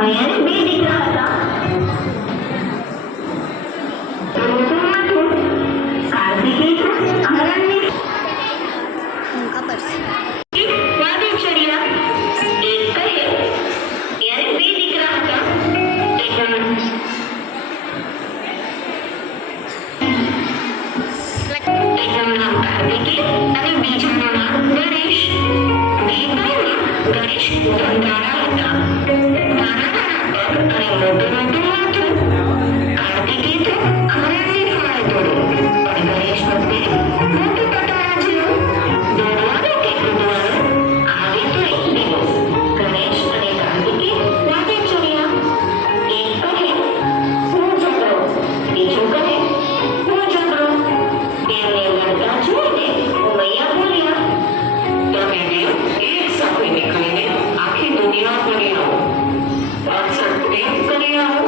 ભૈયાને બે દીકરા હતા. કાર્તિકે હરણને વાદે ચડ્યા. એક કહે ત્યારે બે દીકરા હતા. એકનું નામ કાર્તિકે અને બીજાનું નામ ગણેશ. બે ભાઈમાં ગણેશ ધંધાળા હતા. નાના નાના પગ અને મોટું મોટું માથું. કાર્તિકે તો હરણને ફાળે દોડ્યો, પણ ગણેશ વખતે મોટું પટોળા જેવું દોડવાનું કે કૂદવાનું આવે તો એક દિવસ ગણેશ અને કાર્તિકે વાદે ચડ્યા. એક કહે હું જબરો, બીજું કહે હું જબરો. તેમને લડતા જોઈને ઉમૈયા બોલ્યા, તમે બે એક સાથે નીકળીને આખી દુનિયા ફરી આવો, અક્ષર પ્રેમ કરી આવો.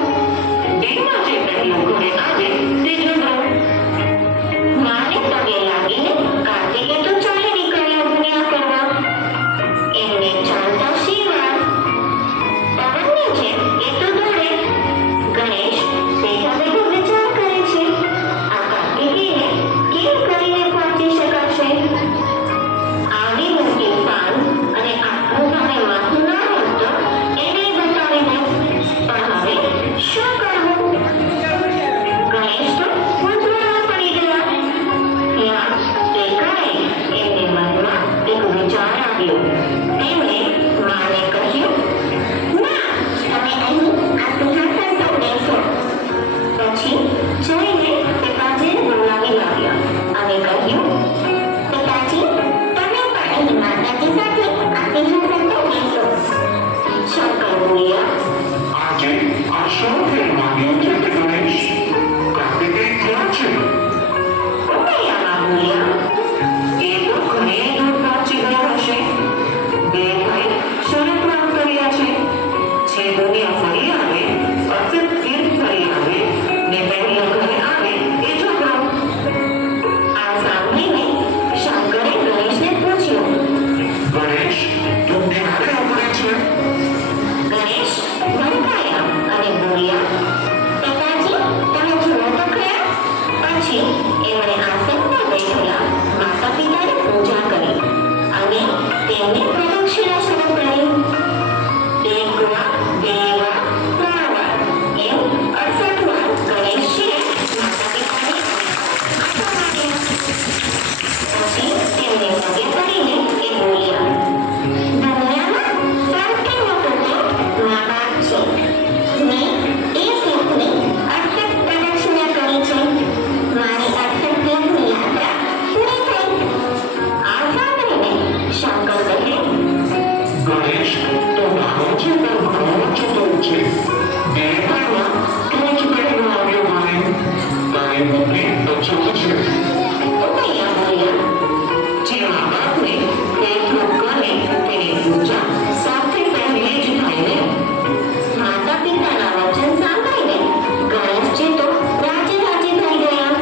બેમાં જે પહેલું ઘરે આવે તે જબરો. મારે પગે લાગીને કાર્તિકે તો ચાલી નીકળ્યા દુનિયા કરવા. એમને ચાલતા શીખવા. પવનની જેમ એ તો દોડે. ગણેશ બેઠા બેઠા વિચાર કરે છે, આ કાર્તિકેયને કેમ કરીને પહોંચી શકાશે? આવી મોટી પાન અને આટલું ભારે માથું ના હોત તો એને બતાવી દે. પણ હવે શું કરવું? ગણેશ તો મૂંઝવણમાં પડી ગયા. ત્યાં એકાએક એમને મનમાં એક વિચાર આવ્યો. તેમણે માને કહ્યું, ના, તમે અહીં આ સિંહાસન પર બેસો. પછી જઈને પિતાજીને બોલાવી લાવ્યા અને કહ્યું, પિતાજી, તમે પણ અહીં માતાજી સાથે આ સિંહાસન પર બેસો. શંકર બોલ્યા, આજે આ શું ફેર માંગ્યો છે તે ગણેશ? કાર્તિકેય ક્યાં છે? ઉમૈયામાં બોલ્યા, એ તો ઘણી દૂર પહોંચી ગયો હશે. બે ભાઈ શરત નામ કર્યા છે, જે દુનિયા ફરી આવે, અસત તીર્થ ફરી આવે ને પહેલા ઘરે આવે એ જબરો. આ સાંભળીને શંકરે ગણેશને પૂછ્યું. ગણેશ, તું ક્યારે ઉપડે છે? ગણેશ ધમકાયા અને બોલ્યા, પિતાજી, તમે જુઓ તો ખરા. પછી એમણે આસન પર બેઠેલા માતા પિતાની પૂજા કરી અને તેમને પ્રદક્ષિણા શરૂ કરી. એક વાર, બે વાર, ત્રણ વાર એમ 68 વાર ગણેશજીએ માતા પિતાને આશા માંગ્યા. પછી તેમને પગે પડીને એ બોલ્યા, દુનિયામાં સૌથી મોટું તો મા બાપ છે. મેં એ તીર્થની 68 પ્રદક્ષિણા કરી છે. મારી 68 તીર્થની યાત્રા પૂરી થઈ. આ સાંભળીને શંકર કહે, ગણેશ, તો નાનો છે પણ ઘણો ચતુર છે. બે ભાઈમાં તું જ પહેલો આવ્યો મને. તારી બુદ્ધિ અચૂક છે. ઉમૈયા બોલ્યા, જે મા બાપને પેટનું કરે તેની પૂજા સૌથી પહેલી જ થાય ને. માતા પિતાના વચન સાંભળીને ગણેશજી તો રાજી રાજી થઈ ગયા.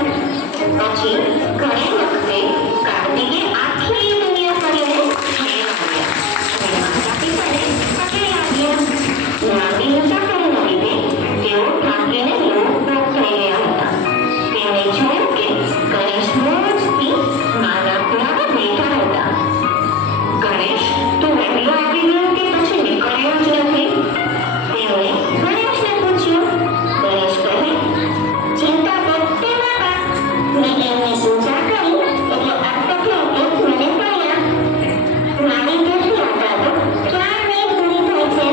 પછી ઘણી વખતે કાર્તિકે આખી દુનિયા ફરીને ઘરે આવ્યા અને માતા પિતાને પગે લાગ્યા. લાંબી મુસાફરીના લીધે તેઓ થાકીને લોટપોટ થઈ ગયા હતા. તેમણે જોયું કે ગણેશ મોજથી માના ખોળામાં બેઠા હતા. ગણેશ, તું વહેલો આવી ગયો કે પછી નીકળ્યો જ નથી? તેમણે ગણેશને પૂછ્યું. ગણેશ કહે, ચિંતા કરતે બાપા, મેં એમની પૂજા કરી એટલે અટકથી એક મને પડ્યા. મારી તીર્થ યાત્રા તો ક્યારની પૂરી થઈ છે.